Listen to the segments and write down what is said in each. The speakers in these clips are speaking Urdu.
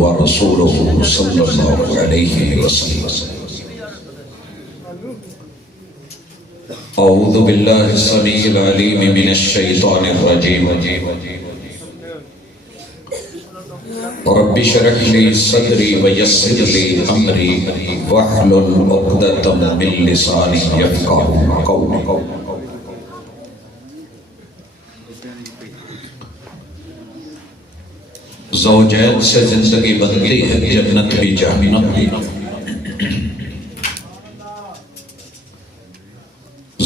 ورسوله صلی اللہ علیہ وسلم۔ اعوذ باللہ السمیع العلیم من الشیطان الرجیم۔ رب اشرح لي صدري ويسر لي امري واحلل عقدة من لساني يفقهوا قولي۔ زوجین سے زندگی بنتی ہے جنت بھی جہنم بھی۔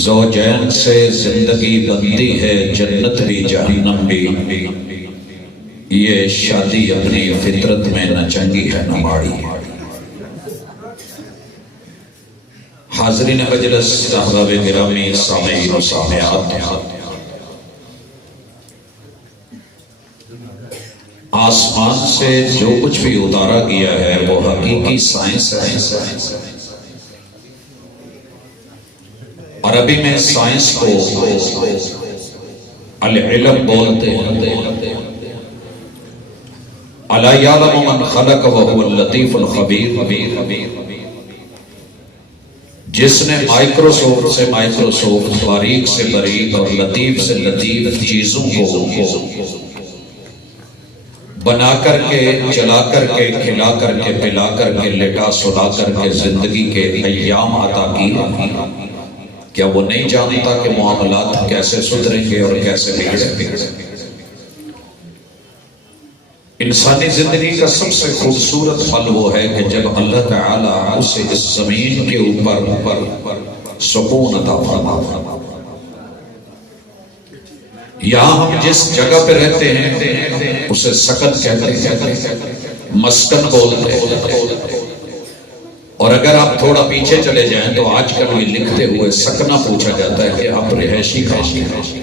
زوجین سے زندگی بنتی ہے جنت بھی جہنم بھی۔ یہ شادی اپنی فطرت میں نہ چنگی ہے نہ ماڑی۔ حاضرین مجلس، احباب گرامی، سامعین و سامعات، آسمان سے جو کچھ بھی اتارا گیا ہے وہ حقیقی سائنس ہے۔ عربی میں سائنس کو العلم بولتے ہیں۔ الا یعلم من خلق وهو اللطیف الخبیر۔ جس نے مائکروسوفٹ سے مائکروسوفٹ، باریک سے باریک اور لطیف سے لطیف چیزوں کو بنا کر کے، چلا کر کے، کھلا کر کے، پلا کر کے، لٹا سلا کر کے زندگی کے ایام عطا کی، کیا وہ نہیں جانتا کہ معاملات کیسے سدھریں گے اور کیسے بگڑیں گے؟ انسانی زندگی کا سب سے خوبصورت پل وہ ہے کہ جب اللہ تعالیٰ اسے اس زمین کے اوپر سکون عطا فرماتا۔ یہاں ہم جس جگہ پہ رہتے ہیں اسے سکن کہتے ہیں، مسکن بولتے ہیں، اور اگر آپ تھوڑا پیچھے چلے جائیں تو آج کل یہ لکھتے ہوئے سکنہ پوچھا جاتا ہے کہ آپ رہائشی کہاں ہیں؟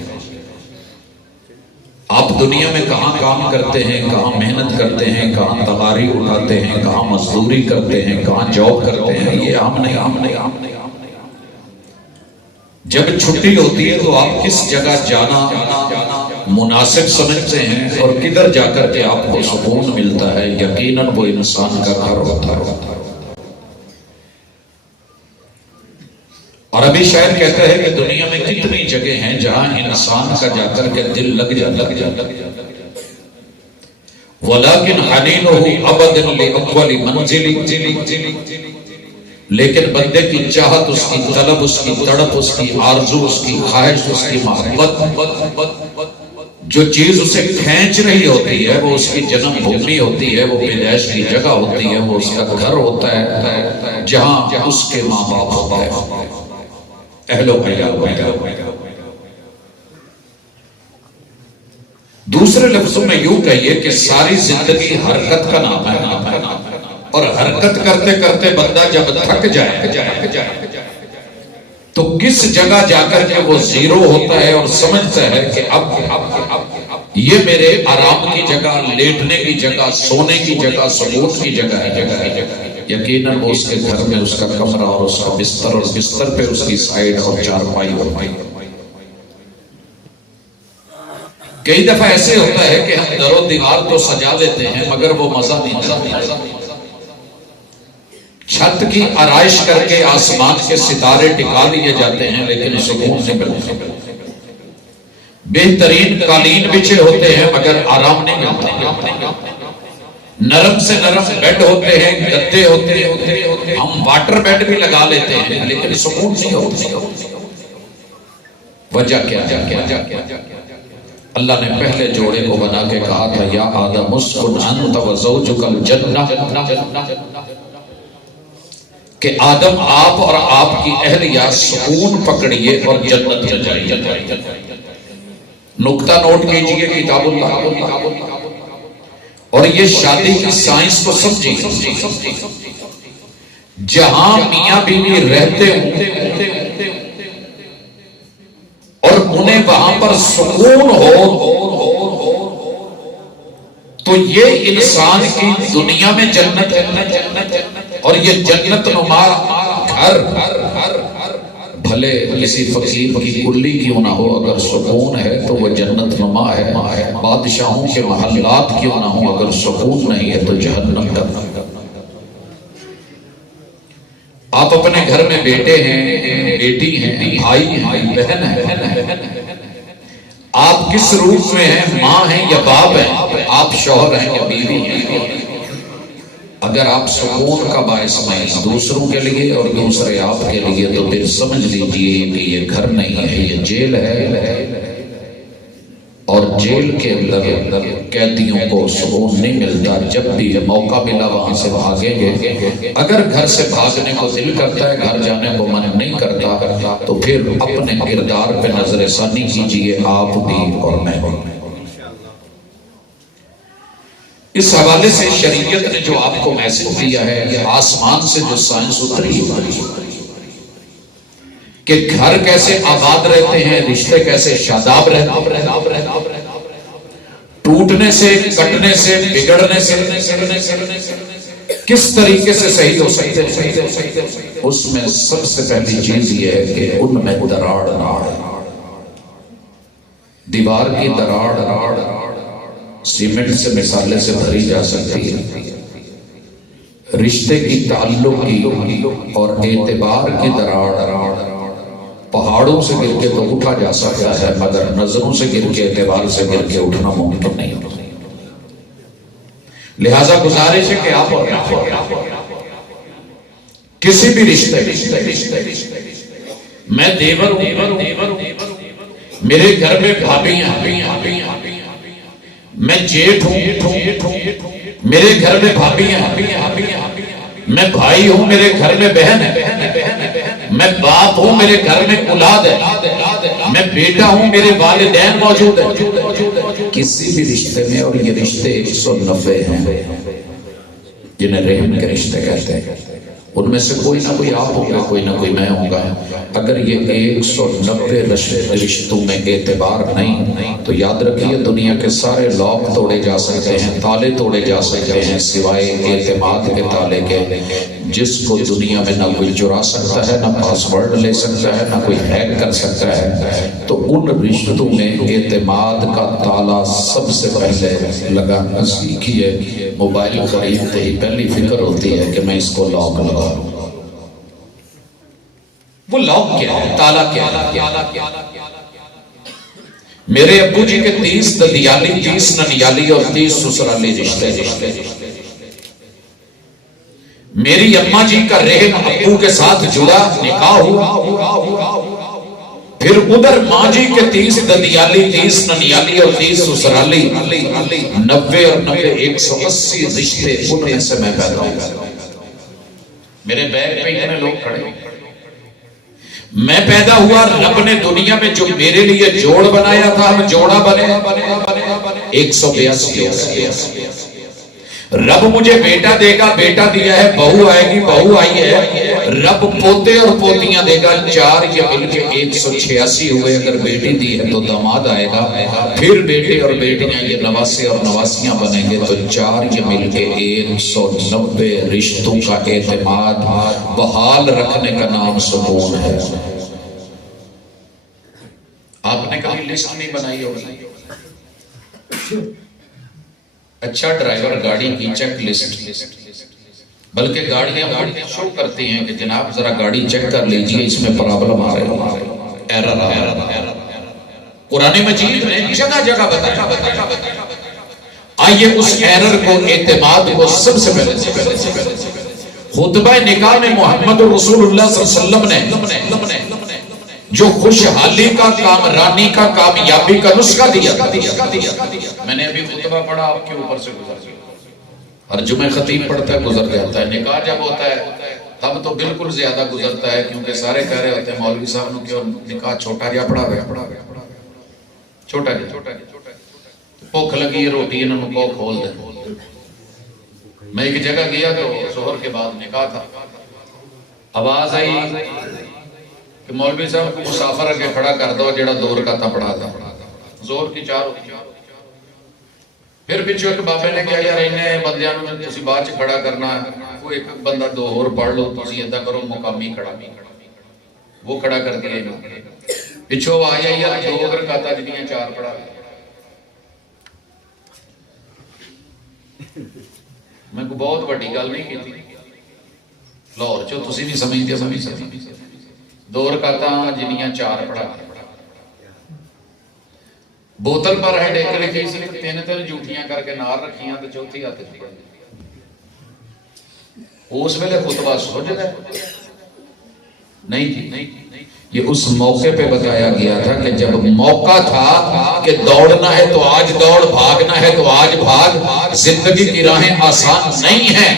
آپ دنیا میں کہاں کام کرتے ہیں، کہاں محنت کرتے ہیں، کہاں تغاری اٹھاتے ہیں، کہاں مزدوری کرتے ہیں، کہاں جاب کرتے ہیں؟ یہ عام نہیں۔ جب چھٹی ہوتی ہے تو آپ کس جگہ جانا مناسب سمجھتے ہیں اور کدھر جا کر کے آپ کو سکون ملتا ہے؟ یقیناً وہ انسان کا گھر ہوتا ہے۔ عربی شاعر کہتا ہے کہ دنیا میں کتنی جگہ ہیں جہاں انسان کا جا کر کے دل لگ جاتا ہے، وَلَكِنْ حَنِينُهُ أَبَدًا لِأَوَّلِ مَنْزِلِ، لیکن بندے کی چاہت، اس کی طلب، اس کی تڑپ، اس کی آرزو، اس کی خواہش، اس کی محبت، جو چیز اسے کھینچ رہی ہوتی ہے وہ اس کی جنم بھومی ہوتی ہے، وہ پیدائش کی جگہ ہوتی ہے، وہ اس کا گھر ہوتا ہے جہاں اس کے ماں باپ ہوتا ہے، اہل و عیال۔ دوسرے لفظوں میں یوں کہیے کہ ساری زندگی حرکت کا نام ہے، اور حرکت کرتے کرتے بندہ جب تھک جائے تو کس جگہ جا کر کے وہ زیرو ہوتا ہے اور سمجھتا ہے کہ اب یہ میرے آرام کی جگہ، لیٹنے کی جگہ، سونے کی جگہ، سکون کی جگہ ہے۔ یقیناً وہ اس کے گھر میں اس کا کمرہ اور اس کا بستر، اور بستر پہ اس کی سائیڈ اور چارپائی ہوتی ہے۔ کئی دفعہ ایسے ہوتا ہے کہ ہم در و دیوار تو سجا لیتے ہیں مگر وہ مزہ نہیں۔ چھت کی آرائش کر کے آسمان کے ستارے ٹکا لیے جاتے ہیں لیکن سکون نہیں ملتا۔ بہترین قالین بچھے ہوتے ہیں مگر آرام نہیں ملتا۔ نرم سے نرم بیڈ ہوتے ہیں، گدے ہوتے ہیں، ہم واٹر بیڈ بھی لگا لیتے ہیں لیکن سکون نہیں ہوتا۔ وجہ کیا؟ اللہ نے پہلے جوڑے کو بنا کے کہا تھا یا آدم اسکن انت وزوجک الجنہ، کہ آدم آپ اور آپ کی اہلیہ سکون پکڑیے اور جنت میں جائیے۔ نقطہ نوٹ کیجئے کتاب اللہ، اور یہ شادی کی سائنس کو سمجھیے۔ جہاں میاں بیوی رہتے ہوں اور انہیں وہاں پر سکون ہو تو یہ انسان کی دنیا میں جنت ہے، اور یہ جنت نما گھر بھلے کسی فقیر کی کلی کیوں نہ ہو، اگر سکون ہے تو وہ جنت نما ہے۔ بادشاہوں کے محلات کیوں نہ ہو، اگر سکون نہیں ہے تو جہنم کا۔ آپ اپنے گھر میں بیٹے ہیں، بیٹی ہیں، بھائی ہیں، بہن ہیں، آپ کس روپ میں ہیں، ماں ہیں یا باپ ہیں، آپ شوہر ہیں یا بیوی ہیں، اگر آپ سکون کا باعث نہیں دوسروں کے لیے اور دوسرے آپ کے لیے، تو پھر سمجھ لیجئے کہ یہ گھر نہیں ہے، یہ جیل ہے، اور جیل کے اندر قیدیوں کو سکون نہیں ملتا۔ جب بھی موقع ملا وہاں سے بھاگیں گے۔ اگر گھر سے بھاگنے کو دل کرتا ہے، گھر جانے کو من نہیں کرتا، تو پھر اپنے کردار پہ نظر ثانی کیجئے، آپ بھی اور میں بھی۔ اس حوالے سے شریعت نے جو آپ کو میسج دیا ہے، یہ آسمان سے جو سائنس اتری کہ گھر کیسے آباد رہتے ہیں، رشتے کیسے شاداب رہتے ہیں، ٹوٹنے سے، کٹنے سے، بگڑنے سے کس طریقے سے صحیح ہو سکتے ہیں، اس میں سب سے پہلی چیز یہ ہے کہ ان میں دراڑ نہ ہو۔ دیوار کی دراڑ سیمنٹ سے مثالے سے بھری جا سکتی ہے، رشتے کی تعلق کی اور اعتبار کی دراڑ پہاڑوں سے گر کے تو اٹھا جا سکتا ہے، مگر نظروں سے گر کے، اعتبار سے گر کے اٹھنا ممکن نہیں۔ لہذا گزارش ہے کہ آپ اور کسی بھی رشتے، میں دیور ہوں، میرے گھر میں بھابیاں، میں جیٹھ ہوں، میرے گھر میں بھابیاں، میں بھائی ہوں، میرے گھر میں بہن ہے، میں باپ ہوں، میرے گھر میں اولاد ہے، میں بیٹا ہوں، میرے والدین موجود ہیں۔ کسی بھی رشتے میں، اور یہ رشتے 190 ہیں جنہیں رحم کے رشتے کہتے ہیں، ان میں سے کوئی نہ کوئی آپ ہوگا، کوئی نہ کوئی میں ہوں گا۔ اگر یہ 190 رشتوں میں اعتبار نہیں تو یاد رکھیے دنیا کے سارے لاک توڑے جا سکتے ہیں، تالے توڑے جا سکتے ہیں، سوائے اعتماد کے تالے کے، جس کو دنیا میں نہ کوئی چرا سکتا ہے، نہ پاس ورڈ لے سکتا ہے، نہ کوئی ہیک کر سکتا ہے۔ تو ان رشتوں میں اعتماد کا تالا سب سے پہلے لگانا سیکھیے۔ موبائل خریدتے ہی پہلی فکر ہوتی ہے کہ میں اس کو لاک لگا لوں۔ وہ لاک کیا ہے، تالا کیا ہے؟ میرے ابو جی کے 30 ددیالی، 30 ننیالی اور 30 سسرالی رشتے۔ میری اماں جی کا رحم ابو کے ساتھ جڑا، نکاح ہوا، پھر ادھر ماں جی کے 30 ددیالی، 30 ننیالی اور 30 سسرالی، 90 اور 90 180 رشتے، ان میں سے میں پیدا ہوں۔ میرے بیگ پہ اتنے لوگ کھڑے، میں پیدا ہوا، رب نے دنیا میں جو میرے لیے جوڑ بنایا تھا، ہم جوڑا بنے 182۔ رب مجھے بیٹا دے گا، بیٹا دیا ہے، بہو آئے گی، بہو آئی ہے، رب پوتے اور پوتیاں دے گا، 4 یہ مل کے 186 ہوئے۔ اگر بیٹی دی ہے تو داماد آئے گا، پھر بیٹے اور بیٹیاں یہ 89 اور 89 بنیں گے، تو 4 یہ مل کے 190 رشتوں کا اعتماد بحال رکھنے کا نام سکون ہے۔ آپ نے کبھی لسٹ نہیں بنائی ہوگی؟ اچھا ڈرائیور گاڑی کی چیک لسٹ، بلکہ گاڑیاں شو کرتی ہیں کہ جناب ذرا گاڑی چیک کر لیجئے، اس میں پرابلم آ رہا ہے، ایرر آ رہا ہے۔ قرآن مجید نے جگہ جگہ بتایا۔ آئیے اس ایرر کو، اعتماد کو سب سے پہلے خطبہ نکاح میں محمد رسول اللہ صلی اللہ علیہ وسلم نے جو خوشحالی کا، کامرانی کا، کامیابی کا نسخہ دیا، میں نے ابھی خطبہ پڑھا، آپ کے اوپر سے گزر گیا۔ ہر جمعہ خطیب پڑھتا ہے، گزر جاتا ہے۔ نکاح جب ہوتا ہے تب تو بالکل زیادہ گزرتا ہے، کیونکہ سارے کہہ رہے ہوتے ہیں مولوی صاحب نے کہ نکاح چھوٹا جا پڑھا گیا، چھوٹا جا، بھوک لگی ہے، روٹی انہوں کو کھول دیں۔ میں ایک جگہ گیا تو ظہر کے بعد نکاح تھا، آواز آئی کہ مولوی صاحب کو مسافر اگے کھڑا کر دو، جڑا 2 رکعتاں پڑھا تھا، زور کی 4 ہوتی۔ پھر پچھو ایک بابے نے کہا یار انہیں بندیاں نوں تسی بعد چ کھڑا کرنا، کوئی ایک بندہ 2 اور پڑھ لو، تسی ایدا کرو مقامی کھڑا۔ وہ کھڑا کر دیا پچھو آ جائیے 2 رکعتاں جنیاں 4 پڑھا میں کو بہت بڑی گل نہیں کی لاہور چو تسی بھی سمجھتے 2 رکعتاں جنیاں 4 پڑھا بوتل پر ہے ڈیک رکھی سی 3 جھوٹیاں کر کے نار رکھیاں تو چوتھی ہاتھ اس ویلے خطبہ سوچ رہا نہیں جی یہ اس موقع پہ بتایا گیا تھا کہ جب موقع تھا کہ دوڑنا ہے تو آج دوڑ، بھاگنا ہے تو آج بھاگ، زندگی کی راہیں آسان نہیں ہیں،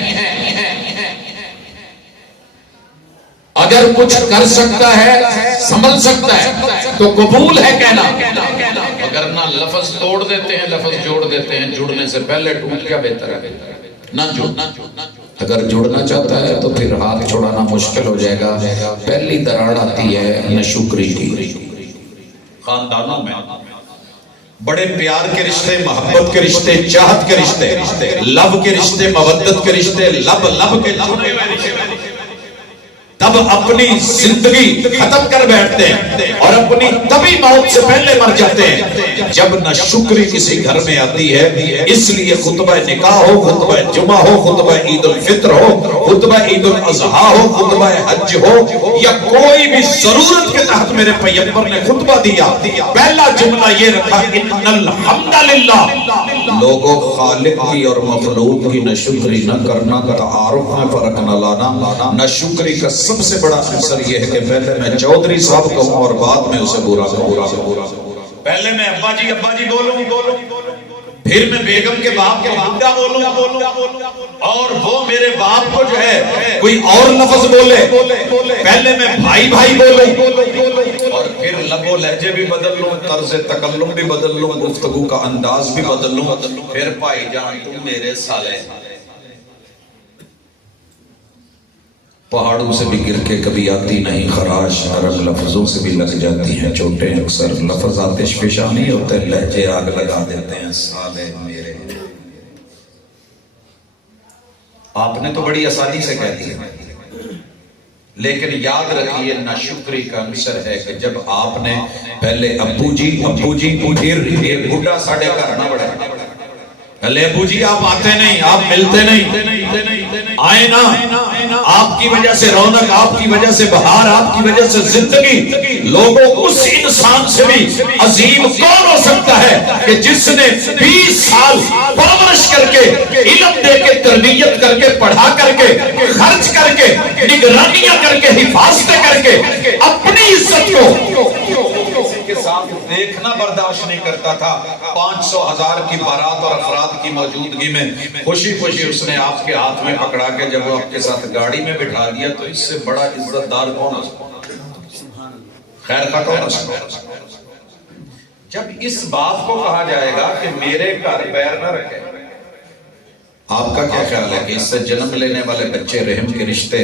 اگر کچھ کر سکتا ہے سنبھل سکتا ہے تو قبول ہے کہنا، اگر نہ لفظ توڑ دیتے ہیں لفظ جوڑ دیتے ہیں، جڑنے سے پہلے ٹوٹ کیا بہتر ہے نہ جڑنا، اگر جڑنا چاہتا ہے تو پھر ہاتھ چھوڑانا مشکل ہو جائے گا۔ پہلی دراڑ آتی ہے ناشکری کی۔ خاندانوں میں بڑے پیار کے رشتے، محبت کے رشتے، چاہت کے رشتے، لب کے رشتے، مودت کے رشتے، لب کے جڑے ہوئے رشتے تب اپنی زندگی ختم کر بیٹھتے ہیں اور اپنی طبی موت سے پہلے مر جاتے ہیں جب ناشکری کسی گھر میں آتی ہے۔ اس لیے خطبہ نکاح ہو، خطبہ جمعہ ہو، خطبہ عید الفطر ہو، خطبہ عید الاضحیٰ ہو، خطبہ حج ہو، یا کوئی بھی ضرورت کے تحت میرے پیغمبر نے خطبہ دیا، پہلا جملہ یہ رکھا ان الحمدللہ۔ لوگوں خالق کی اور مخلوق کی ناشکری نہ کرنا، تعارف میں فرق نہ لانا۔ ناشکری کا سب سے بڑا عنصر یہ ہے کہ پہلے میں چودھری صاحب کہوں اور بعد میں اسے برا کہوں، پہلے میں ابا جی بولوں، پھر میں بیگم کے باپ کے بھانگا بولوں، اور وہ میرے باپ کو جو ہے کوئی اور لفظ بولے، پہلے میں بھائی بولوں، اور پھر لب و لہجے بھی بدل لوں، طرز تکلم بھی بدل لوں، گفتگو کا انداز بھی بدل لوں، پھر بھائی جان تم میرے سالے۔ پہاڑوں سے بھی گر کے کبھی آتی نہیں خراش، نرم لفظوں سے بھی لگ جاتی ہیں چوٹیں، اکثر لفظ آتش فشاں نہیں ہوتے، لہجے آگ لگا دیتے ہیں سالے میرے۔ آپ نے تو بڑی آسانی سے کہہ دیا، لیکن یاد رکھیے ناشکری کا عنصر ہے کہ جب آپ نے پہلے ابو جی پھر یہ بڈھا ساڑھے گھر نہ بڑھا، پہلے ابو جی آپ آتے نہیں، آپ ملتے نہیں، آئے نا، آپ کی وجہ سے رونق، آپ کی وجہ سے بہار، آپ کی وجہ سے زندگی۔ لوگوں اس انسان سے بھی عظیم کون ہو سکتا ہے کہ جس نے 20 سال پرورش کر کے، علم دے کے، تربیت کر کے، پڑھا کر کے، خرچ کر کے، نگرانیاں کر کے، حفاظتیں کر کے اپنی عزت کو کسی کے ساتھ دیکھنا برداشت نہیں کرتا تھا۔ 500,000 کی بارات اور افراد کی موجودگی میں خوشی اس نے آپ کے ہاتھ میں پکڑا کے جب وہ آپ کے ساتھ گاڑی میں بٹھا دیا تو اس سے بڑا عزت دار کون ہے؟ خیر کا کون ہے؟ جب اس بات کو کہا جائے گا کہ میرے گھر پیر نہ رکھے، آپ کا کیا خیال ہے کہ اس سے جنم لینے والے بچے، رحم کے رشتے،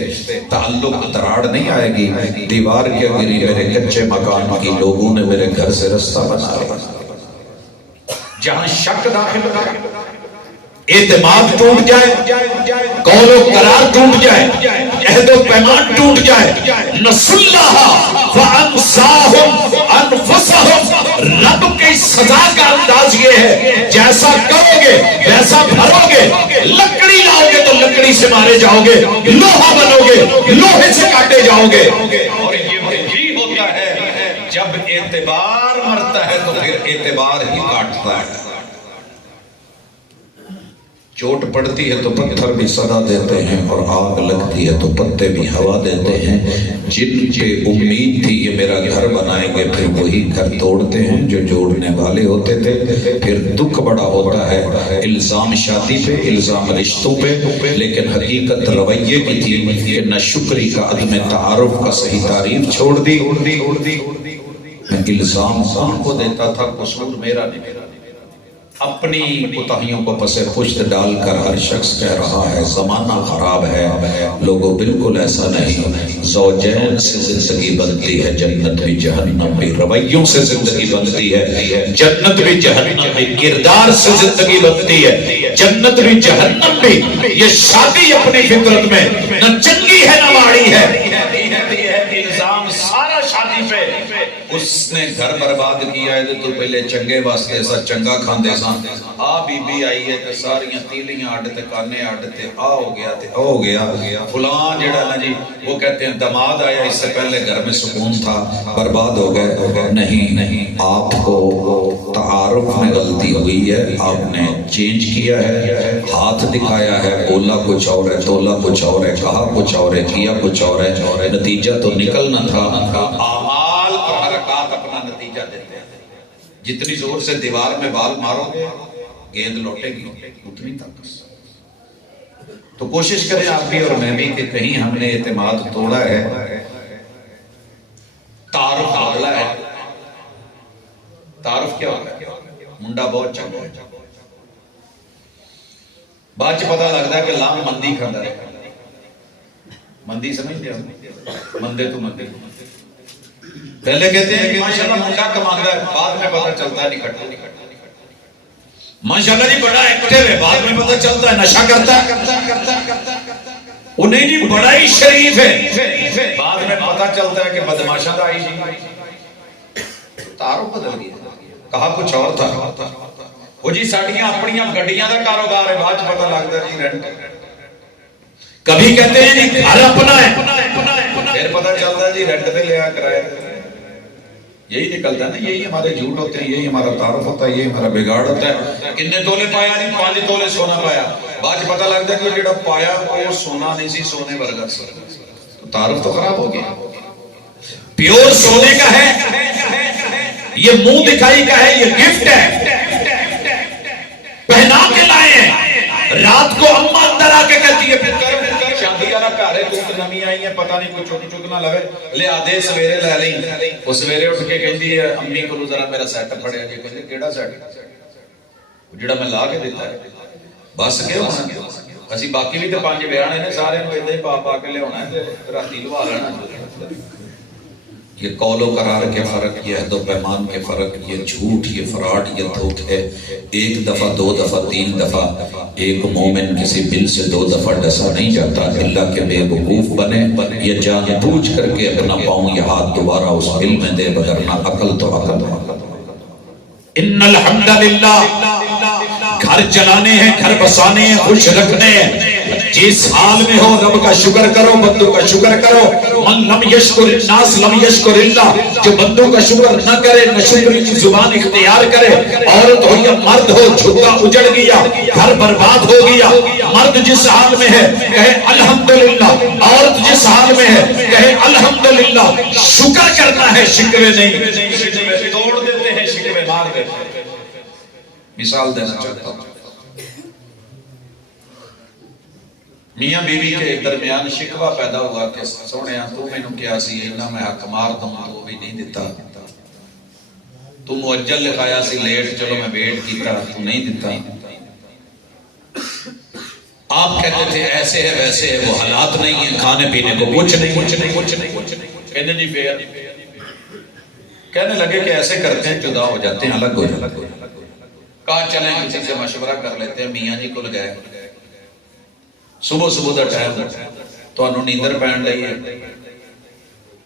تعلق، دراڑ نہیں آئے گی؟ دیوار کے گری میرے کچے مکان کی لوگوں نے میرے گھر سے رستہ بنایا، جہاں شک داخل ہو جائے، اعتماد ٹوٹ جائے، قول و قرار ٹوٹ جائے، عہد و پیمان ٹوٹ جائے، نسوا اللہ فانساہم انفسہم۔ رب کی سزا کا انداز یہ ہے جیسا کرو گے ویسا بھرو گے، لکڑی لاؤ گے تو لکڑی سے مارے جاؤ گے، لوہا بنو گے لوہے سے کاٹے جاؤ گے۔ اور یہ وہی ہوتا ہے جب اعتبار مرتا ہے تو پھر اعتبار ہی کاٹتا ہے۔ چوٹ پڑتی ہے تو پتھر بھی صدا دیتے ہیں اور آگ لگتی ہے تو پتے بھی ہوا دیتے ہیں۔ جن پہ امید تھی یہ میرا گھر بنائیں گے پھر وہی گھر توڑتے ہیں جو جوڑنے والے ہوتے تھے۔ پھر دکھ بڑا ہوتا ہے، الزام شادی پہ، الزام رشتوں پہ، لیکن حقیقت رویے کی تھی کہ ناشکری کا، عدم تعارف کا صحیح تعریف چھوڑ دی۔ میں الزام کون کو دیتا تھا؟ قصور میرا نہیں، اپنی کوتاہیوں کو پس پشت ڈال کر ہر شخص کہہ رہا ہے زمانہ خراب ہے۔ لوگوں بالکل ایسا نہیں، زوجین سے زندگی بنتی ہے، جنت بھی جہنم بھی، رویوں سے زندگی بنتی ہے، جنت بھی جہنم بھی، کردار سے زندگی بنتی ہے، جنت بھی جہنم بھی۔ یہ شادی اپنی فطرت میں نہ چنگی ہے نہ ماڑی ہے، الزام سارا اس نے گھر برباد کیا ہے تو پہلے چنگے واسطے سا چنگا کھاندے سان آ بی بی آئی ہے تے ساریاں تیلیاں اڈ تے کانے اڈ تے آ ہو گیا تے آ ہو گیا فلان جڑا نا جی وہ کہتے ہیں دماد آیا اس سے پہلے گھر میں سکون تھا برباد ہو گئے. نہیں آپ کو تعارف میں غلطی ہوئی ہے آپ نے چینج کیا ہے ہاتھ دکھایا ہے بولا کچھ اور ہے تولا کچھ اور ہے کہا کچھ اور ہے کیا کچھ اور ہے نتیجہ تو نکلنا تھا. اعمال اور حرکات اپنا نتیجہ دیتے ہیں. جتنی زور سے دیوار میں بال مارو گے گیند لوٹے گی اتنی طاقت. تو کوشش کریں آپ بھی اور میں بھی کہ کہیں ہم نے اعتماد توڑا ہے تعارف بدلا ہے. تعارف کیا ہوتا ہے منڈا بہت چنگا ہے بعد پتہ لگتا ہے کہ لام مندی کھانا ہے. مندی سمجھتے ہو مندے تو مندے پہلے کہتے ہیں کہ ماشاءاللہ منڈا کماندا ہے بعد میں پتہ چلتا ہے نکٹا. ماشاءاللہ جی بڑا ایکٹیو ہے بعد میں پتہ چلتا ہے نشہ کرتا ہے. وہ نہیں بڑا ہی شریف ہے بعد میں پتہ چلتا ہے کہ بدماشا دا ہی تعارف بدل گیا کہا کچھ اور تھا. وہ جی ساڑیاں اپنیاں گڈیاں دا کاروبار ہے بعد پتہ لگتا ہے جی رینٹ. کبھی کہتے ہیں جی گھر اپنا ہے پھر پتہ چلتا ہے جی رینٹ پہ لیا کرایہ. یہی نکلتا ہے نا یہی ہمارے جھوٹ ہوتے ہیں یہی ہمارا تعارف ہوتا ہے یہی ہمارا بگاڑ ہوتا ہے. کتنے تولے پایا نہیں 5 تولے سونا پایا بعد پتہ لگتا ہے کہ جڑا پایا وہ سونا نہیں سی سونے ورگا سی. تو تعارف تو خراب ہو گیا. پیور سونے کا ہے یہ منہ دکھائی کا ہے یہ گفٹ ہے پہنا کے لائے ہیں. رات کو اماں اندر آ کے کہتی ہے شادی والا گھر ہے تو نمی آئی ہے پتہ نہیں کوئی چک چک نہ لوے لے آدھے سویرے لے لیں. وہ سویرے اٹھ کے کہندی ہے امی کو ذرا میرا سیٹ پھڑیا جی. کہندے کیڑا سیٹ جڑا میں لا کے دیتا ہے بس کیا ہونا اسی باقی بھی تو 5 بیانے نے سارے نو ادھر ہی پا کے لے ہونا ہے راتی لوا لینا. یہ قول و قرار کے فرق یہ عہد و پیمان کے فرق یہ جھوٹ یہ فراڈ یہ دھوکہ ہے. 1 دفعہ 2 دفعہ 3 دفعہ ایک مومن کسی بل سے 2 دفعہ ڈسا نہیں جاتا اللہ کے بے وقوف بنے یہ جان بوجھ کر کے اپنا پاؤں یہ ہاتھ دوبارہ اس بل میں دے بگرنا عقل تو عقل. ان الحمدللہ گھر چلانے ہیں گھر بسانے ہیں خوش رکھنے ہیں. جس حال میں ہو رب کا شکر کرو بندوں کا شکر کرو. من لم یشکر الناس لم یشکر اللہ. جو بندوں کا شکر نہ کرے نہ شکر کی زبان اختیار کرے. عورت ہو یا مرد ہو جھگا اجڑ گیا گھر برباد ہو گیا. مرد جس حال میں ہے کہے الحمدللہ عورت جس حال میں ہے کہے الحمدللہ. شکر کرنا ہے شکوے نہیں. شکوے توڑ دیتے ہیں شکوے مار دیتے ہیں. مثال دینا چاہتا ہوں میاں بیوی کے درمیان شکوہ پیدا ہوا کہ سونیا تو میں نے کیا سی اینا میں حق مار دوں تو بھی نہیں دیتا. تو معجل لکھایا سی لیٹ چلو میں ویٹ کیتا تو نہیں دیتا. آپ کہتے تھے ایسے ہے ویسے ہے وہ حالات نہیں ہیں کھانے پینے کو کچھ نہیں. کہنے جی پھر کہنے لگے کہ ایسے کرتے ہیں جدا ہو جاتے ہیں الگ ہو جاتے ہیں. کہا چلیں کسی سے مشورہ کر لیتے ہیں. میاں جی کو لگائے صبح دا ٹائم تو انہوں نیندر پہن لئی ہے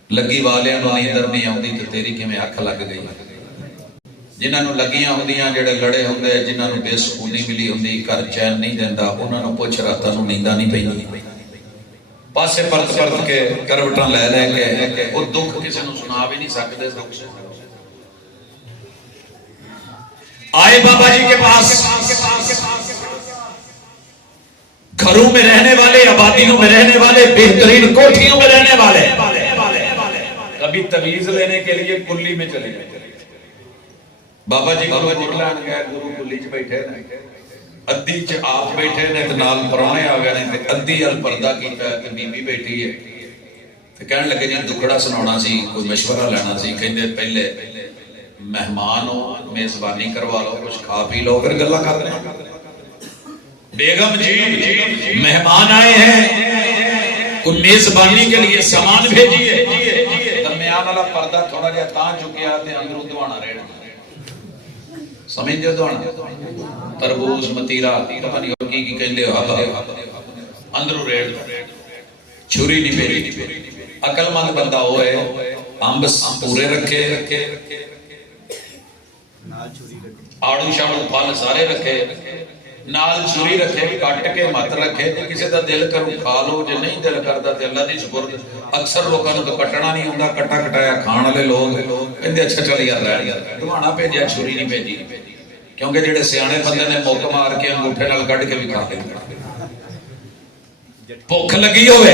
لگی والے انہوں نیندر نہیں آؤں دی تو تیری کی میں اکھ لگ گئی. جنہاں نو لگیاں ہوں دیاں جڑے لڑے ہوں دے جنہاں نو بے سکونی ملی ہوں دی کر چین نہیں دیندہ انہوں نو پوچھ رہا تھا انہوں نیندہ نہیں پہنی پاسے پرت کے کروٹاں لے کے وہ دکھ کسی نو سنا بھی نہیں سکتے. دکھ سے آئے بابا جی کے پاس گھروں میں رہنے والے آبادیوں میں رہنے والے بہترین کوٹھیوں میں رہنے والے کبھی تویز لینے کے لیے کلی میں چلے گئے. بابا جی کو نکلان گئے گرو کلی چ بیٹھے ادھی چ آپ بیٹھے نے تے نال پرانے آ گئے نے تے ادھی ال پردہ کیتا کہ بی بی بیٹھی ہے تے کہن لگے جی دکھڑا سناونا سی کوئی مشورہ لینا سی. کہندے پہلے مہمان ہو میزبانی کروا لو کچھ کھا پی لو پھر گلا کرتے ہیں. بیگم جی مہمان آئے ہیں کوئی میزبانی کے لیے سامان بھیجیے. درمیان والا پردہ تھوڑا جہا تاں چکیا تے اندروں دوانا رہنا سمجھ دے دوانا تربوز متیرا پتہ نہیں ہو کی کہندے اندروں ریڑ چھری نہیں پھیری. عقل مند بندہ ہوئے ਅੰਬ ਪੂਰੇ ਰੱਖੇ, ਆੜੂ ਸ਼ਾੜੂ ਫਲ ਸਾਰੇ ਰੱਖੇ, ਨਾਲ ਛੁਰੀ ਰੱਖੇ, ਕੱਟ ਕੇ ਮੱਤ ਰੱਖੇ। ਜੇ ਕਿਸੇ ਦਾ ਦਿਲ ਕਰੂ ਖਾ ਲਓ, ਜੇ ਨਹੀਂ ਦਿਲ ਕਰਦਾ ਤੇ ਅੱਲਾ ਦੀ ਸ਼ੁਕਰ। ਅਕਸਰ ਲੋਕਾਂ ਨੂੰ ਤਾਂ ਕੱਟਣਾ ਨਹੀਂ ਹੁੰਦਾ, ਕੱਟਾ ਕਟਾਇਆ ਖਾਣ ਵਾਲੇ ਲੋਕ ਕਹਿੰਦੇ ਅੱਛਾ ਚੱਲ ਯਾਰ ਰਹਿਣ ਯਾਰ, ਧਵਾਣਾ ਭੇਜਿਆ, ਛੁਰੀ ਨਹੀਂ ਭੇਜੀ। ਕਿਉਂਕਿ ਜਿਹੜੇ ਸਿਆਣੇ ਬੰਦੇ ਨੇ ਮੁੱਕ ਮਾਰ ਕੇ ਅੰਗੂਠੇ ਨਾਲ ਕੱਢ ਕੇ ਵੀ ਖਾ ਲੈਂਦੇ। ਭੁੱਖ ਲੱਗੀ ਹੋਵੇ,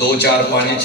2 4 5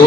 2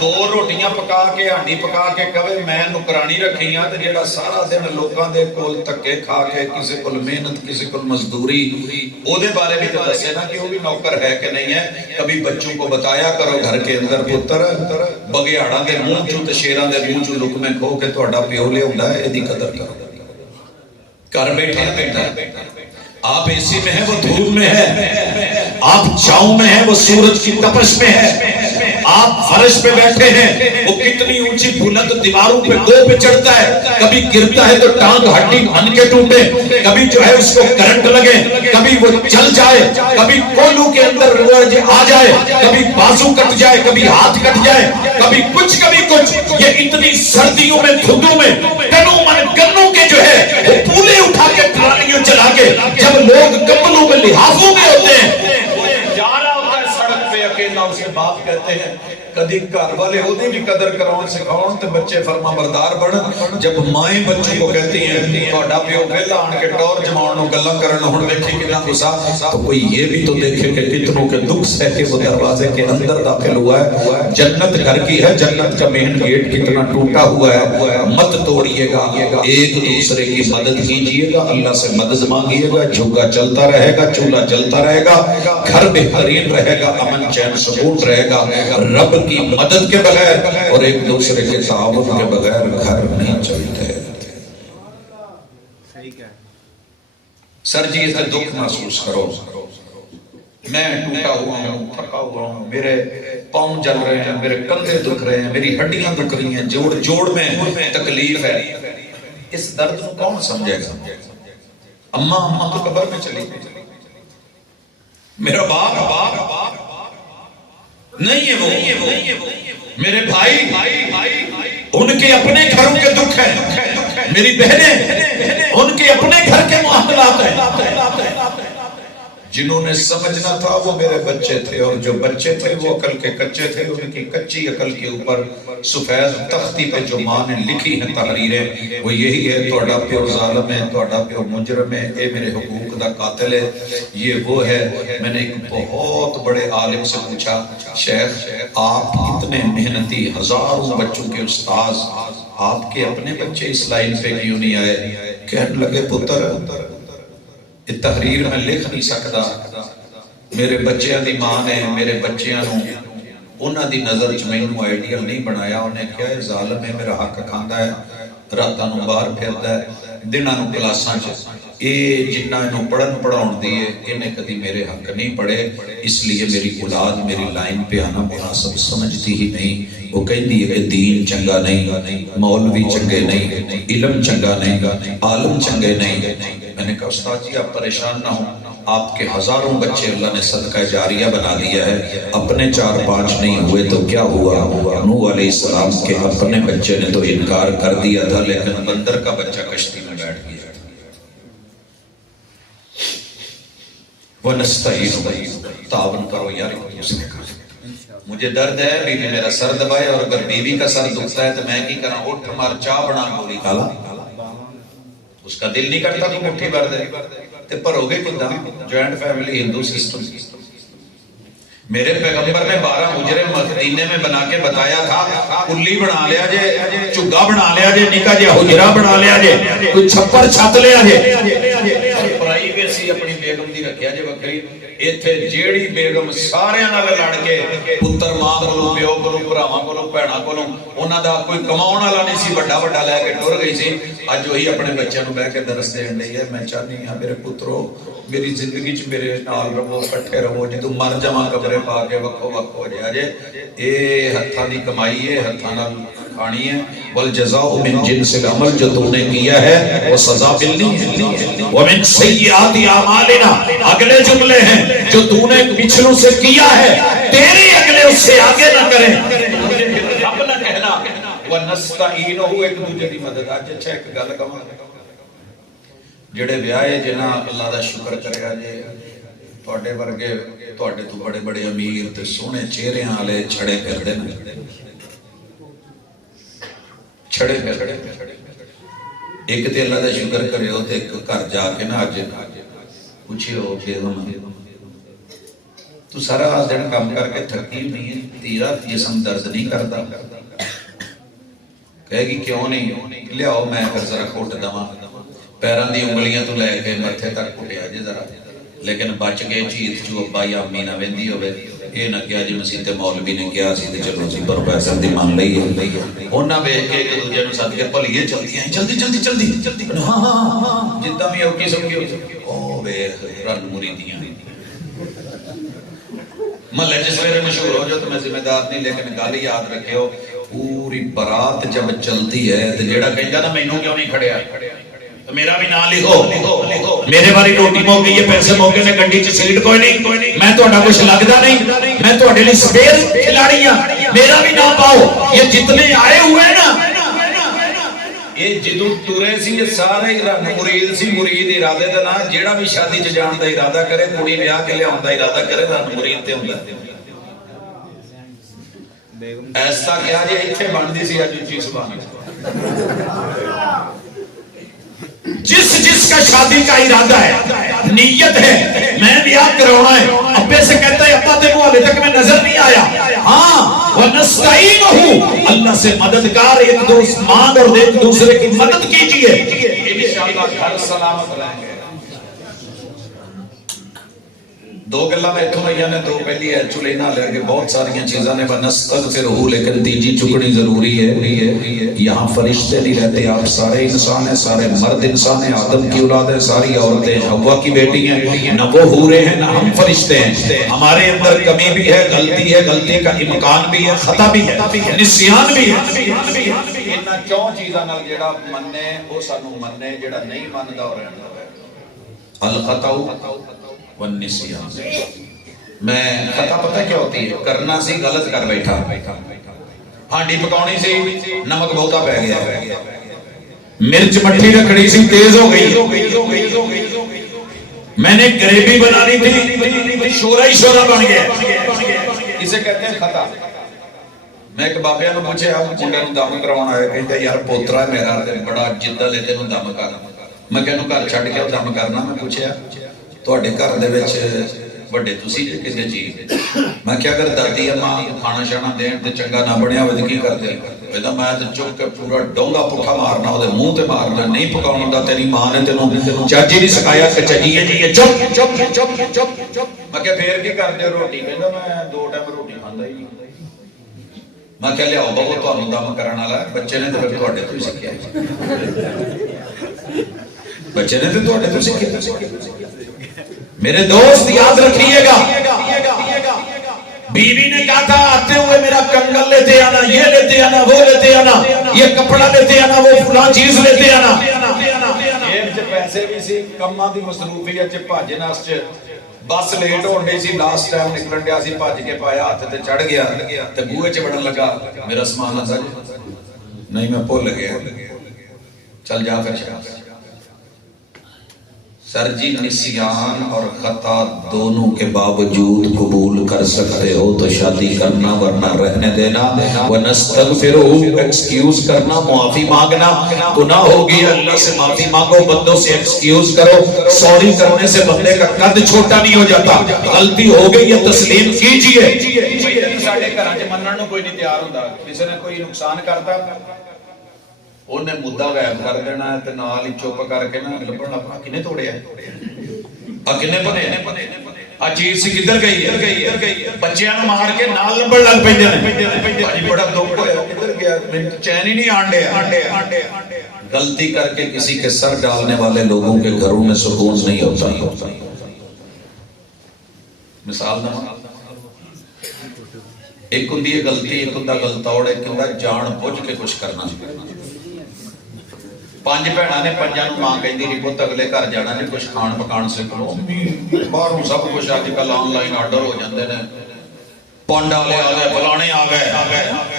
دو روٹیاں پکا کے ہانڈی پکا کے کہے میں نوکرانی رکھی ہاں تے جیڑا سارا دن لوکاں دے کول دھکے کھا کے کسی کول محنت کسی کول مزدوری او دے بارے بھی تو دسے نا کہ وہ بھی نوکر ہے کہ نہیں ہے. کبھی بچوں کو بتایا کرو گھر کے اندر پتر بگیاڑاں دے منہ چوں تے شیراں دے منہ چوں لقمے کھو کے تہاڈا پیو لیاوندا ہے ایدی قدر کرو. گھر بیٹھے بیٹھا آپ اے سی میں ہیں وہ دھوپ میں ہے, آپ چھاؤں میں ہیں وہ سورج کی تپش میں ہے, آپ فرش پہ بیٹھے ہیں وہ کتنی اونچی بلند دیواروں پہ گو پہ چڑھتا ہے, کبھی گرتا ہے تو ٹانگ ہڈی بھن کے ٹوٹے, کبھی جو ہے اس کو کرنٹ لگے, کبھی وہ جل جائے, کبھی کولو کے اندر آ جائے, کبھی بازو کٹ جائے, کبھی ہاتھ کٹ جائے, کبھی کچھ. یہ اتنی سردیوں میں دھندوں میں ٹنوں من گنوں کے جو ہے وہ پولے اٹھا کے ٹرالیوں چلا کے جب لوگ کمبلوں میں لحافوں میں ہوتے ہیں جا رہا ہوتا ہے سڑک پہ اکیلا, اسے باپ کہتے ہیں کدی گھر والے ہوتے بھی قدر کراؤں سکھاؤں تے بچے فرما بردار بڑھن. جب مائیں بچوں کو کہتی ہیں تہاڈا پیو ویلا آن کے ٹور جماؤن نوں گلاں کرن ہن ویکھی کتنا غصہ, تو کوئی یہ بھی تو دیکھے کہ کتنوں کے دکھ سہ کے وہ دروازے کے اندر داخل ہوا ہے. جنت گھر کی ہے, جنت کا مین گیٹ کتنا ٹوٹا ہوا ہے. مت توڑیے گا, ایک دوسرے کی مدد کیجیے گا, اللہ سے مدد مانگیے گا, جھگا چلتا رہے گا, چولہا چلتا رہے گا, گھر بہترین رہے گا, امن چین سکون رہے گا. رب کی مدد کے بغیر اور ایک دوسرے کے تعاون کے بغیر گھر نہیں چلتے. سر جی اسے دکھ محسوس کرو, میں ٹوٹا ہوا ہوں, تھکا ہوا ہوں, میرے پاؤں جل رہے ہیں, میرے کندھے دکھ رہے ہیں, میری ہڈیاں دکھ رہی ہیں, جوڑ میں تکلیف ہے. اس درد کو کون سمجھے گا؟ اماں تو قبر میں چلی گئی, میرا باپ نہیں ہے وہ, میرے بھائی ان کے اپنے گھروں کے دکھ ہیں, میری بہنیں ان کے اپنے گھر کے معاملات ہیں. جنہوں نے سمجھنا تھا وہ میرے بچے تھے, اور جو بچے تھے وہ عقل کے کچے تھے. ان کی کچی عقل کے اوپر سفید تختی پہ جو ماں نے لکھی ہیں تحریریں وہ یہی ہے, تہاڈا پیو ظالم ہے, تہاڈا پیو مجرم ہے, اے میرے حقوق دا قاتل ہے, یہ وہ ہے. میں نے ایک بہت بڑے عالم سے پوچھا, شیخ آپ اتنے محنتی, ہزاروں بچوں کے استاذ, آپ کے اپنے بچے اس لائن پہ کیوں نہیں آئے؟ کہنے لگے پتر تحریر میں لکھ نہیں سکتا, میرے بچیاں دی ماں نے میرے بچیاں نوں انہاں دی نظر چ مینوں آئیڈیل نہیں بنایا. انہیں کیا ہے ظالم ہے, میرا حق کھاندا ہے, راتاں نوں باہر پھردا ہے, دناں نوں کلاساں چ اے جنہ انہوں پڑھن پڑھاؤن دیے انہیں کدی میرے حق نہیں پڑھے, اس لیے میری اولاد میری لائن پہ آنا مناسب سمجھتی ہی نہیں. وہ کہندی ہے کہ دین چنگا نہیں, مولوی چنگے نہیں, علم چنگا نہیں, عالم چنگے نہیں. میں نے کہا استاد جی آپ پریشان نہ ہوں, آپ کے ہزاروں بچے اللہ نے صدقہ جاریہ بنا دیا ہے, اپنے 4-5 نہیں ہوئے تو کیا ہوا؟ نوح علیہ السلام کے اپنے بچے نے تو انکار کر دیا تھا, لیکن بندر کا بچہ کشتی میں بیٹھ گیا. وَنَسْتَعِينُ تعاون کرو یار دوسرے کا. مجھے درد ہے, بیوی میرا سر دبائے, اور اگر بیوی کا سر دکھتا ہے تو میں کی کرا, اٹھ مار چاہ بنا گولی کھالا. اس کا دل نہیں کرتا تو مٹھی بھر دے تے پر ہو گئی کدا جوائنٹ فیملی ہندو سسٹم. میرے پیغمبر نے 12 مجرم مدینے میں بنا کے بتایا تھا, کلی بنا لیا جے, چگا بنا لیا جے, نکا جے حجرہ بنا لیا جے, کوئی چھپر چھت لیا جے, پرائیویسی اپنی بیگم دی رکھیا جے وکری. ایتھے جیڑی بیگم سارے نال لڑ کے پتر ماں کولوں پیو کولوں بھراواں کولوں بھੈਣਾں کولوں انہاں دا کوئی کماؤن والا نہیں سی, بڑا بڑا لے کے ٹر گئی سی, اج وہی اپنے بچیاں نوں بیٹھ کے درس دین لئی ہے. میں چاہنی ہاں میرے پترو میری زندگی چ میرے نال رہو, کٹھے رہو, جدوں مر جاواں قبرے پا کے وکھو وکھ ہو جا جے. اے ہتھاں دی کمائی ہے, ہتھاں نال کھانی ہے. والجزاء من جنس العمل, جو تو نے کیا ہے وہ سزا ملنی ہے. ومن سیئات اعمالنا, اگلے جملے ہیں جو تو نے پچھلوں سے کیا ہے تیرے اگلے اس سے آگے نہ کریں. رب نہ کہنا وَنَسْتَعِينُ, ایک دوسرے کی مدد. اج اچھا ایک گل کہاں, جڑے ویاہے جنہاں اللہ دا شکر کریا جے, تواڈے ورگے تواڈے تو بڑے بڑے امیر تے سونے چہرے والے چھڑے پھردے نے, چھڑے پھردے. ایک تے اللہ دا شکر کریو تے ایک گھر جا کے نا اج پوچھیو بیگم تو سارا دن کام کر کے تھکی نہیں ہے، تیرا جسم درد نہیں کرتا؟ کہے گی کیوں نہیں؟ لیاؤ میں پھر ذرا کٹ دوا، پیروں دی انگلیاں تو لے کے متھے تک کٹیا جی ذرا، لیکن بچ گئے چیت جو ابا یا امی نہ ویندی ہوے، یہ نہ کیا جی مسیح تے مولوی نے کیا سی تے چلو جی پروفیسر دی مان لئی ہے، انہاں ویکھ کے ایک دوجے نوں سد کے بھلیے چلدی ہیں، جلدی جلدی جلدی جلدی، ہاں ہاں ہاں جداں بھی اوکی سمجھی او ویکھ رن مریدیاں محلے چ سویرے مشہور ہو جو تو میں ذمہ دار نہیں، لیکن گل یاد رکھیو پوری برات جب چلتی ہے تو جیڑا کہندا نا مینوں کیوں نہیں کھڑیا تو میرا بھی نام لکھو، میرے والی روٹی مو گئی ہے، پیسے مو گئے نے، گڈی چ سیٹ کوئی نہیں، میں تہاڈا کچھ لگدا نہیں، میں تہاڈے لیے سپیئر کھلاڑی ہاں، میرا بھی نام پاؤ۔ یہ جتنے آئے ہوئے ہیں نا یہ جدوں ترے سی یہ سارے مرید سی، مرید ارادے دے نال جیڑا بھی شادی چ جان دا ارادہ کرے، کڑی ویاہ کے لیاون دا ارادہ کرے، رن مرید تے ہوندا ہے۔ ایسا کیا جی ایتھے بندی سی اج اچھی سبحان اللہ۔ جس کا شادی کا ارادہ ہے، نیت ہے میں بیاہ کروانا ہے، ابے سے کہتا ہے ابا تیرے حالے تک میں نظر نہیں آیا، ہاں وَنَسْتَعِينُهُ، اللہ سے مددگار ایک دوست مانگ اور ایک دوسرے کی مدد کیجئے، انشاءاللہ گھر سلامت رہیں گے۔ دو گلا میں اتوں ہوئی نے، دو پہلی ایکچولی نہ لے کے بہت ساری چیزاں نے بنستغفرہ، لیکن تیجی چکڑی ضروری ہے۔ یہاں فرشتے نہیں رہتے، آپ سارے انسان ہیں، سارے مرد انسان ہیں، آدم کی اولاد ہے، ساری عورتیں حوا کی بیٹی ہیں، نہ وہ حورے ہیں نہ ہم فرشتے ہیں، ہمارے اندر کمی بھی ہے، غلطی کا امکان بھی ہے، خطا بھی ہے، نسیان بھی ہے۔ انہاں کیوں چیزاں نال جیڑا مننے او سانو مننے، جیڑا نہیں مندا او رہن دے۔ الخطا والنسیان، میں خطا پتہ کیا ہوتی ہے؟ کرنا سی غلط کر بیٹھا، ہانڈی پکاؤنی سی نمک بہتا پہ گیا، مرچ مٹھی رکھنی سی تیز ہو گئی، میں نے گریوی بنانی تھی شورا ہی شورا بن گیا، اسے کہتے ہیں خطا۔ میں ایک بابیا نے پوچھے آپ منڈے نوں دم کروانا ہے، کہتا یار پوترا میرا بڑا جدہ لے تینوں دم کر، میں کہنوں گھر چھڈ کے دم کرنا، میں پوچھیا تواڈے گھر دے وچ وڈے تسی جے کسے چیز، میں کیا اگر دادی اماں کھانا شانا دین تے چنگا نہ بنیا ہوئے تے کی کردے؟ کہندا میں تے چک کے پورا ڈونگا پٹھا مارنا اودے منہ تے مارنا، نہیں پکاؤن دا تیری ماں نے تینوں چاچی نہیں سکھایا کہ چجی جی چپ چپ چپ چپ چپ، میں کہ پھر کی کردے روٹی؟ کہندا میں دو ٹائم روٹی کھاندا ہی نہیں۔ میں کہ لیاؤ بابو تانوں دم کرن والا بچے نے تے تواڈے تو سکھیا، بچے نے تے تواڈے تو سکھیا۔ میرے دوست یاد رکھیے گا، بیوی نے کہا تھا آتے ہوئے میرا کنگل لیتے آنا، یہ لیتے آنا، وہ لیتے آنا، یہ کپڑا لیتے آنا، وہ فلاں چیز لیتے آنا۔ ایک چ پیسے بھی سی، کماں دی مصروفیت چ بھج نس چ بس لیٹ ہون ڈئی سی، لاسٹ ٹائم نکلن ڈیا سی، بھج کے پایا ہاتھ تے چڑھ گیا تے بوئے چ بڑن لگا، میرا سامان آندا جی نہیں میں بھول گیا، چل جا کر شاہ سر جی نسیان اور خطا دونوں کے باوجود قبول کر سکتے ہو تو شادی کرنا، ورنہ رہنے دینا۔ وَنَسْتَغْفِرُهُ، ایکسکیوز کرنا، معافی مانگنا، گناہ ہو گیا اللہ سے معافی مانگو، بندوں سے ایکسکیوز کرو، سوری کرنے سے بندے کا قد چھوٹا نہیں ہو جاتا، غلطی ہو گئی ہے تسلیم کیجئے۔ ساڈے گھراں چ منن نوں کوئی نہیں تیار ہوندا، کسی نے کوئی نقصان کرتا انہیں مدعا غائب کر دینا ہے تے نال ہی چپ کر کے نا لبن لگا کنے توڑیا کنے بنے آ چیز سی کدھر گئی ہے، بچیاں نوں مار کے نال لبن لگ پیندے نے، بھائی بڑا دکھ ہویا کدھر گیا، چین ہی نہیں آن ڈیا۔ غلطی کر کے کسی کے سر ڈالنے والے لوگوں کے گھروں میں سکون نہیں ہوتا۔ مثال نہ ایک ہوں غلطی، ایک ہوں غلطوڑ، ایک ہوں جان بوجھ کے کچھ کرنا۔ پانچ بہناں نے پنجاں نوں ماں کہندی نہیں پتر اگلے گھر جانا جی کچھ کھان پکان سکھ لو، باہروں سب کچھ اج کل آن لائن آرڈر ہو جاندے نے، پانڈا والے آ گئے، فلانے آ گئے،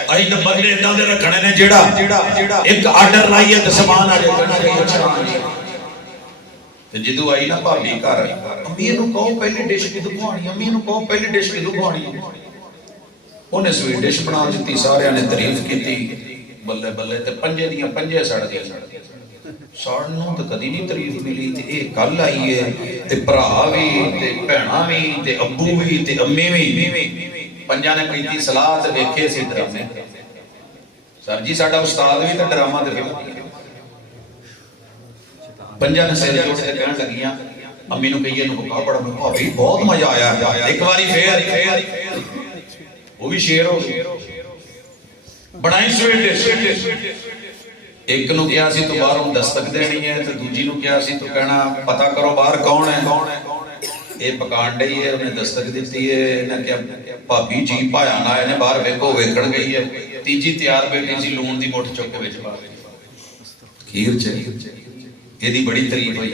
ائی تے بندے اتنا دے رکھنے نے جیڑا ایک آرڈر لائیے تے سامان آ جائے۔ تے جدوں آئی نا بھابی گھر، امی نوں کہو پہلی ڈش کدوں بنانی، امی نوں کہو پہلی ڈش کدوں بنانی، انہیں سویٹ ڈش بنا دتی، سارے نے تعریف کیتی، بلے بلے تے پنجے دیاں پنجے سڑ گئے۔ ਸਾਨੂੰ ਤਾਂ ਕਦੀ ਨਹੀਂ ਤਾਰੀਫ ਮਿਲੀ ਤੇ ਇਹ ਕੱਲ ਆਈ ਹੈ ਤੇ ਭਰਾ ਵੀ ਤੇ ਭੈਣਾਂ ਵੀ ਤੇ ਅੱਬੂ ਵੀ ਤੇ ਅੰਮੀ ਵੀ ਪੰਜਾਂ ਨੇ ਕੀਤੀ ਸਲਾਹ ਤੇ ਵੇਖੇ ਸੀ ਡਰਾਮੇ। ਸਰ ਜੀ ਸਾਡਾ ਉਸਤਾਦ ਵੀ ਤਾਂ ਡਰਾਮਾ ਤੇ ਪੰਜਾਂ ਨੇ ਸਿਰ ਜੋੜ ਕੇ ਕਹਿਣ ਲੱਗੀਆਂ ਅੰਮੀ ਨੂੰ ਕਹੀਏ ਨੂੰ ਬੁਕਾ ਬੜਾ ਭਾਬੀ ਬਹੁਤ ਮਜ਼ਾ ਆਇਆ। ਇੱਕ ਵਾਰੀ ਫੇਰ ਉਹ ਵੀ ਸ਼ੇਰ ਹੋ ਗਈ ਬਣਾਈ ਸਵੀਟ। ਇੱਕ ਨੂੰ ਕਿਹਾ ਸੀ ਤੂੰ ਬਾਹਰੋਂ ਦਸਤਕ ਦੇਣੀ ਹੈ ਤੇ ਦੂਜੀ ਨੂੰ ਕਿਹਾ ਸੀ ਤੂੰ ਕਹਿਣਾ ਪਤਾ ਕਰੋ ਬਾਹਰ ਕੌਣ ਹੈ। ਇਹ ਪਕਾਣ ਡਈ ਹੈ, ਉਹਨੇ ਦਸਤਕ ਦਿੱਤੀ ਹੈ, ਇਹਨੇ ਕਿਹਾ ਭਾਬੀ ਜੀ ਭਾਇਆ ਨਾ ਆਏ ਨੇ ਬਾਹਰ ਵੇਖੋ ਵੇਖਣ ਗਈ ਹੈ। ਤੀਜੀ ਤਿਆਰ ਬੈਠੀ ਸੀ ਲੂਣ ਦੀ ਮੁੱਠ ਚੁੱਕ ਕੇ ਵਿੱਚ ਪਾ ਖੀਰ ਚ ਇਹਦੀ ਬੜੀ ਤਾਰੀਫ ਹੋਈ।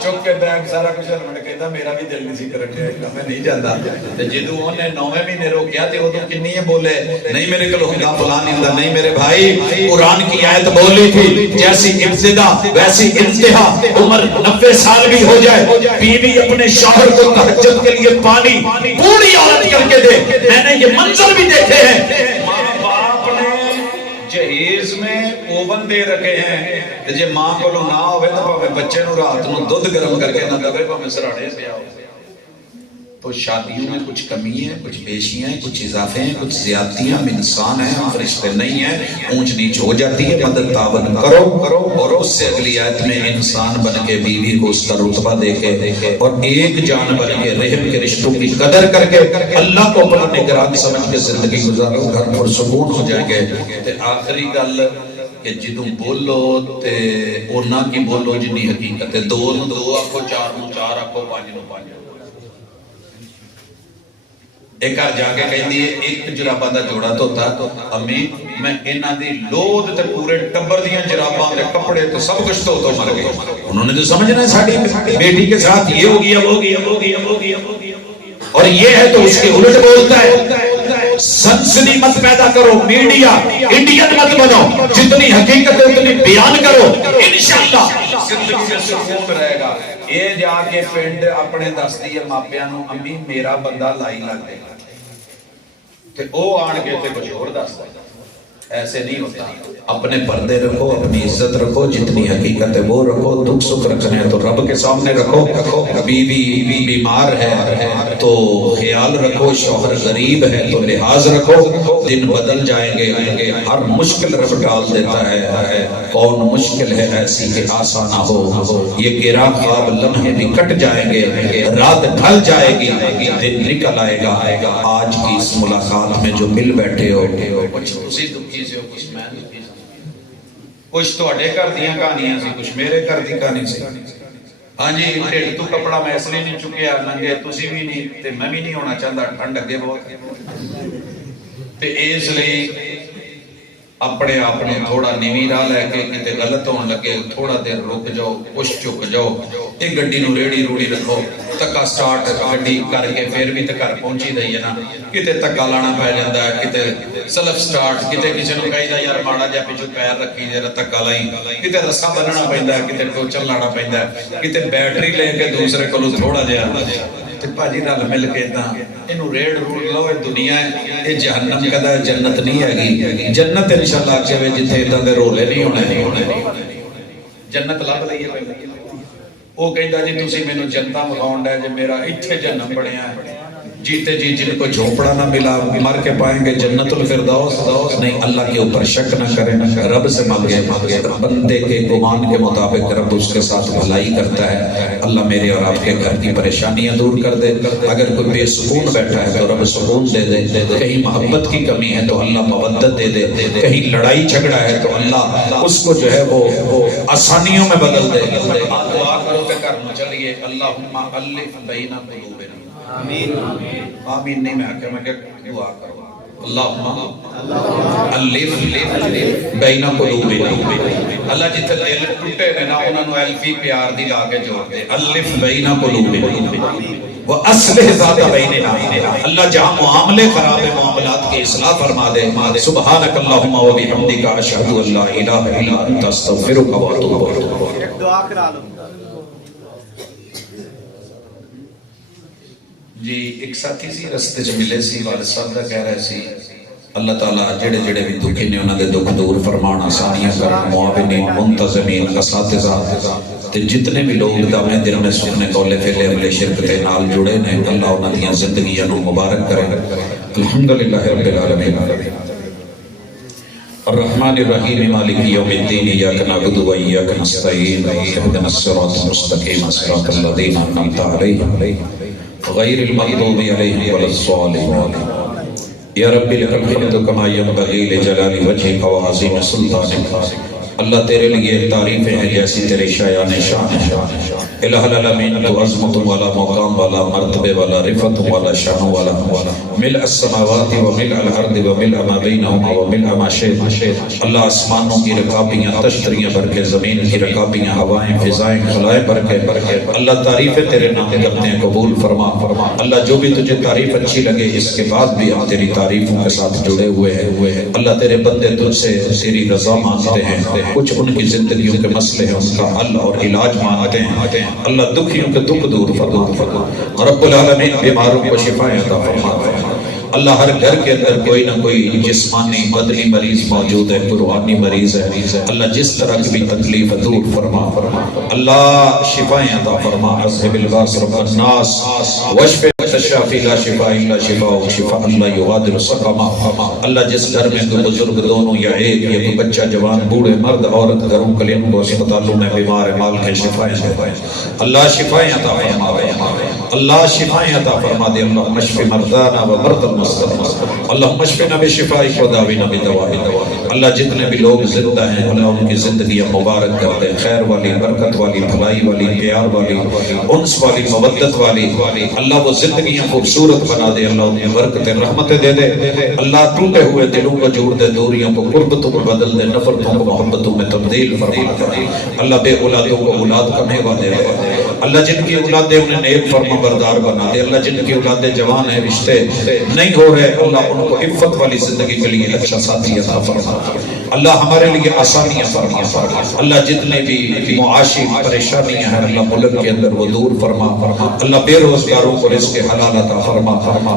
چک کے بیگ سارا کچھ ہلمٹ کہتا میرا بھی دل نہیں سی کرن دیا میں نہیں جاتا تے جدوں اونے 9ویں مہینے روکیا تے اودوں کنی بولے نہیں میرے کول ہوندا فلاں نہیں ہوندا نہیں میرے بھائی قرآن کی آیت بولی تھی جیسی ابتدا ویسی انتہا عمر 90 سال بھی ہو جائے بیوی اپنے شوہر کو تہجد کے لیے پانی پوری عورت کر کے دے میں نے یہ منظر بھی دیکھے ہیں ماں باپ نے جہیز میں اوون دے رکھے ہیں جے ماں کو نہ ہوئے تو پاوے بچے نو رات نو دودھ گرم کر کے نہ دے پاوے سراڑے پہ آؤ تو شادیوں میں کچھ کمی ہے کچھ بیشیاں ہیں کچھ اضافے ہیں کچھ زیادتیاں ہم انسان ہیں ہم فرشتے نہیں ہیں اونچ نیچ ہو جاتی ہے مدد تعاون کرو اور اس سے اگلی آیت میں انسان بن کے بیوی کو اس کا رتبہ دے کے اور ایک جان بن کے رحم کے رشتوں کی قدر کر کے اللہ کو اپنا نگران سمجھ کے زندگی گزارو گھر پر سکون ہو جائیں گے تے آخری گل کہ جدوں بولو تے اونا کی بولو جنی حقیقت ہے دو نو دو آکھو چار نو چار آکھو پانچ نو پانچ ایک گھر جا کے کہیں دیئے ایک جرابہ دا جوڑا تو ہوتا امی میں انہاں دی لود تے پورے ٹبر دیاں جراباں دے کپڑے تے سب کچھ تو مر گئے انہوں نے تو سمجھنا ہے ساڑی بیٹی کے ساتھ یہ ہو گیا وہ گیا وہ گیا وہ گیا اور یہ ہے تو اس کے الٹ بولتا ہے سنسنی مت پیدا کرو میڈیا انڈین مت بنو جتنی حقیقت ہے اتنی بیان کرو انشاءاللہ زندگی میں سکون رہے گا یہ جا کے پنڈ اپنے دس دیئے ماپیاں نو امی میرا بندہ لائی لگ دے گا تے او آن کے تے کچھ اور دس دے ایسے نہیں ہوتا اپنے پردے رکھو اپنی عزت رکھو جتنی حقیقت ہے وہ رکھو دکھ سکھ رکھنے ہیں تو رب کے سامنے رکھو کبھی بھی بیمار ہے تو خیال رکھو شوہر غریب ہے تو لحاظ رکھو دن بدل جائیں گے ہر مشکل رب ڈال دیتا ہے کون مشکل ہے ایسی کہ آسان نہ ہو یہ گرا خواب لمحے بھی کٹ جائیں گے رات ڈھل جائے گی دن نکل آئے گا آج کی اس ملاقات میں جو مل بیٹھے ہو کچھ اسی دکھی سے ہو کچھ میں دکھی سے کچھ تو اڈے کر دیا کہانیاں سی کچھ میرے کر دی کہانی سی ہاں جی ڈیڑھ تو کپڑا میں اس لیے نہیں چکیا ننگے تسی بھی نہیں تے میں بھی نہیں ہونا چاہتا ٹھنڈ اگے بہت تے اس لیے اپنے اپنے تھوڑا نیوی راہ لے کے کتے غلط ہون لگے تھوڑا دیر رک جاؤ کچھ چک جاؤ ایک گڈی نو ریڑی روڑی رکھو تکا سٹارٹ گڈی کر کے پھر بھی تے گھر پہنچی دئی ہے نا کتے تکا لانا پے جاندا ہے کتے سیلف سٹارٹ کتے کسی نو کہیدا یار ماڑا جا پیچھے پیر رکھی ذرا تکا لائی کتے رسا بننا پیندا ہے کتے ٹوچن لانا پیندا ہے کتے بیٹری لے کے دوسرے کولوں تھوڑا جہا تے پاجی نال مل کے تاں اینو ریڑ روڑ لو اے دنیا ہے اے جہنم کدا جنت نہیں ہے جنت انشاءاللہ کہ جتھے اداں دے رولے نہیں ہونے جنت لب لئیے پہلے وہ کہندا جی تسی مینوں جنتا مخاون ڈے جے میرا ایتھے جنم بنیا ہے جیتے جی جن کو جھونپڑا نہ ملا مر کے پائیں گے جنت الفردوس نہیں اللہ کے اوپر شک نہ کریں رب سے مانگے بندے کے گمان کے مطابق رب اس کے ساتھ بھلائی کرتا ہے اللہ میرے اور آپ کے گھر کی پریشانیاں دور کر دے اگر کوئی بے سکون بیٹھا ہے تو رب سکون دے دے کہیں محبت کی کمی ہے تو اللہ مودت دے دے کہیں لڑائی جھگڑا ہے تو اللہ اس کو جو ہے وہ آسانیوں میں بدل دے دعا کرو کہ کرنا چلیے اللہم الف بین قلوبنا آمین آمین نہیں میں آکے میں کہ دعا کرو اللہم الف بین قلوبنا اللہ جتنے دل ٹوٹے رہنا انہوں نے الفی پیار دی لاغے جوڑ دے الف بین قلوبنا وَأَصْلِحْ ذَاتَ بَيْنِنَا اللہ جہاں معاملے خراب معاملات کے اصلاح فرما دے سبحانک اللہم و بحمدک اشہد ان لا الہ الا انت استغفرک و اتوب الیک ایک دعا کرا لو جی ایک ساتھی سی رستے چ ملے سی والد صاحب دا کہہ رہے سی اللہ تعالیٰ جڑے جڑے بھی دکھی نے انہاں دے دکھ دور فرمان آسانیاں کرن معاونین منتظمین اساتذہ تے جتنے بھی لوگ دامے دل میں سکنے کولے پھیلے عملے شرک تے نال جڑے نے اللہ انہاں دیاں زندگیاں نو مبارک کرے الحمدللہ رب العالمین الرحمن الرحیم مالک یوم الدین ایاک نعبد و ایاک نستعین اهدنا الصراط المستقیم صراط الذین انعمت علیہم غیر المغضوب علیہم ولا الضالین یا رب لک الحمد کما ینبغی لجلال وجہک و عظیم سلطانک اللہ تیرے لیے تعریفیں ہیں جیسی تیرے شایان شان الہ العالمین تو عظمت والا، مقام والا، مرتبے والا، رفعت والا، شان والا، ملء السماوات و ملء الارض و ملء ما بینہما و ملء ما شئت۔ اللہ آسمانوں کی رکابیاں تشتریاں بھر کے، زمین کی رکابیاں، ہوائیں فضائیں خلائیں بھر کے، اللہ تعریفیں تیرے نام کرتے ہیں، قبول فرما۔ اللہ جو بھی تجھے تعریف اچھی لگے اس کے بعد بھی ہم تیری تعریفوں کے ساتھ جڑے ہوئے ہیں۔ اللہ تیرے بندے تجھ سے تیری رضا مانگتے ہیں، کچھ ان کی زندگیوں کے مسئلے ہیں ان کا حل اور علاج مانگتے ہیں، اللہ دکھیوں کے دکھ دور فرما۔ رب العالمین بیماروں کو شفائیں عطا فرما۔ اللہ ہر گھر کے اندر کوئی نہ کوئی جسمانی بدنی مریض موجود ہے، روحانی مریض ہے، اللہ جس طرح کی بھی تکلیف دور فرما۔ اللہ شفائیں عطا فرما۔ اذهب الباس رب الناس واشف الشافی لا شفاء الا شفاء شفاء لا یغادر سقما۔ اللہ جس گھر میں کوئی بزرگ دونوں یا ایک یا کوئی بچہ جوان بوڑھے مرد عورت گھروں کلیم کو اسپتالوں میں بیمار مال کے شفائیں دے، اللہ شفائیں عطا فرما، اللہ شفائیں عطا فرما دے۔ اللہ مشف مرضانا و مرضى المسلمین، اللہ مشفنا بشفائک و داوینا بدوائک۔ اللہ جتنے بھی لوگ زندہ ہیں اللہ ان کی زندگیاں مبارک کر دے، خیر والی، برکت والی، بھلائی والی، پیار والی، انس والی، مودت والی۔ اللہ وہ زندگیاں خوبصورت بنا دے، اللہ انہیں برکت رحمت دے دے۔ اللہ ٹوٹے ہوئے دلوں کو جوڑ دے، دوریوں کو قربتوں کو بدل دے، نفرتوں کو محبتوں میں تبدیل فرما دے۔ اللہ بے اولادوں کو اولاد کا میوہ دے دے۔ اللہ جن کی اولادیں انہیں نیک فرما بردار بنا دے۔ اللہ جن کی اولادیں جوان ہیں، رشتے نہیں ہو رہے، اللہ ان کو عفت والی زندگی کے لیے اچھا ساتھی عطا فرما۔ اللہ ہمارے لیے آسانیاں فرما۔ اللہ جتنے بھی معاشی پریشانیاں ہیں اللہ ملک کے اندر وہ دور فرما۔ اللہ بے روزگاروں کو رزق حلال عطا فرما۔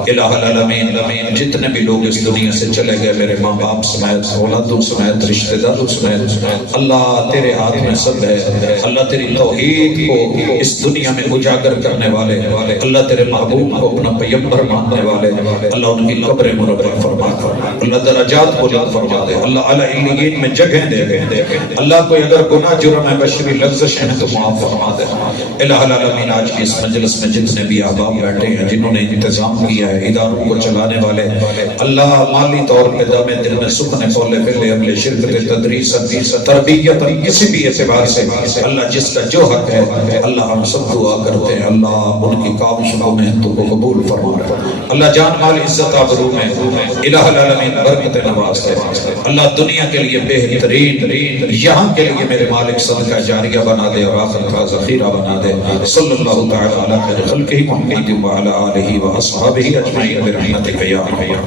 الہ العالمین جتنے بھی لوگ اس دنیا سے چلے گئے، میرے ماں باپ سمیت، اولادوں سمیت، رشتہ داروں سمیت، اللہ تیرے ہاتھ میں سب ہے۔ اللہ تیری توحید کو اس دنیا میں اجاگر کرنے والے، اللہ تیرے محبوب کو اپنا پیغمبر ماننے والے، اللہ ان کی قبر مربع فرما، اللہ درجات کو بلند فرما دے، اللہ اعلی علیین میں جگہ دے دے۔ اللہ کوئی اگر گناہ جرم ہے بشری لغزشیں ہیں تو معاف فرما دے۔ الہ العالمین آج کی اس مجلس میں جتنے بھی احباب بیٹھے ہیں، جنہوں نے انتظام کیا ہے، اداروں کو چلانے والے، اللہ مالی طور پہ دم دل میں سکھنے کھولے پھلے عمل شرکت تدریس تربیت کسی بھی اعتبار سے، اللہ جس کا جو حق ہے اللہ ہم سب دعا کرتے ہیں، اللہ ان کی کاوشوں کو محنتوں کو قبول فرما۔ اللہ جان مال عزت آبرو میں الہ العالمین برکت نواز دے۔ اللہ دنیا کے لیے بہترین، یہاں کے لیے میرے مالک صدقہ جاریہ بنا دے اور آخر کا ذخیرہ بنا دے۔ صلی اللہ تعالی علی خیر خلقہ محمد وعلی آلہ واصحابہ اجمعین برحمتک یا ارحم۔